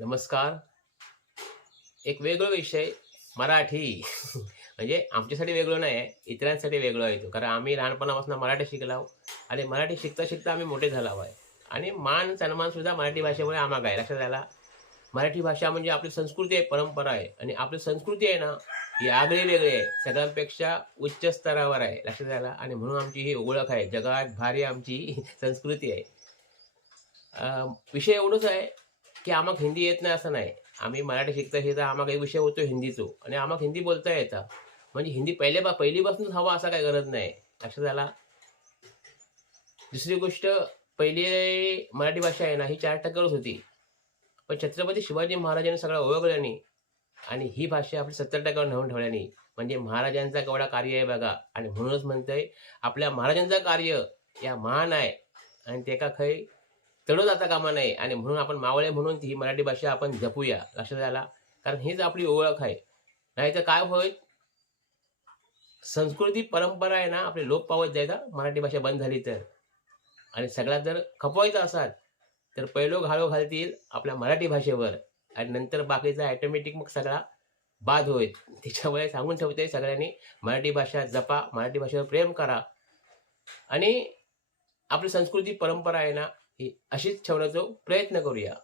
नमस्कार. एक वेगळा विषय मराठी. म्हणजे आमच्यासाठी वेगळं नाही आहे इतरांसाठी वेगळं आहे तो. कारण आम्ही लहानपणापासून मराठी शिकलो आणि मराठी शिकता शिकता आम्ही मोठे झालो आहे. आणि मान सन्मान सुद्धा मराठी भाषेमुळे आम्हाला आहे. लक्षात आला? मराठी भाषा म्हणजे आपली संस्कृती आहे परंपरा आहे. आणि आपली संस्कृती आहे ना ही आगळी वेगळी आहे. सगळ्यांपेक्षा उच्च स्तरावर आहे. लक्षात आला? आणि म्हणून आमची ही ओळख आहे. जगात भारी आमची संस्कृती आहे. विषय एवढंच आहे. की आम्हाला हिंदी येत नाही असं नाही. आम्ही मराठी शिकता शिकता आम्हाला काही विषय होतो हिंदीचो. आणि आम्हाला हिंदी बोलता येतं. म्हणजे हिंदी पहिले बा पहिलीपासूनच हवा असा काही गरज नाही. लक्षात झाला दुसरी गोष्ट पहिली मराठी भाषा आहे ना ही चार टक्क्यावरच होती. पण छत्रपती शिवाजी महाराजांनी सगळं ओळखल्याने आणि ही भाषा आपली सत्तर टक्क्यावर नेऊन ठेवल्याने म्हणजे महाराजांचा केवढा कार्य आहे बघा. आणि म्हणूनच म्हणतंय आपल्या महाराजांचं कार्य या महान आहे. आणि ते का खै तडं जाता कामा नये. आणि म्हणून आपण मावळे म्हणून ही मराठी भाषा आपण जपूया लक्षात आला? कारण हीच आपली ओळख आहे. नाही तर काय होईल? संस्कृती परंपरा आहे ना आपली लोप पावत जायचा मराठी भाषा बंद झाली तर. आणि सगळ्यात जर खपवायचं असाल तर पहिलो घाळो घालतील आपल्या मराठी भाषेवर. आणि नंतर बाकीचा ॲटोमॅटिक मग सगळा बाद होईल. त्याच्यामुळे सांगून ठेवते सगळ्यांनी मराठी भाषा जपा मराठी भाषेवर प्रेम करा. आणि आपली संस्कृती परंपरा आहे ना ही अशीच ठेवण्याचा प्रयत्न करूया.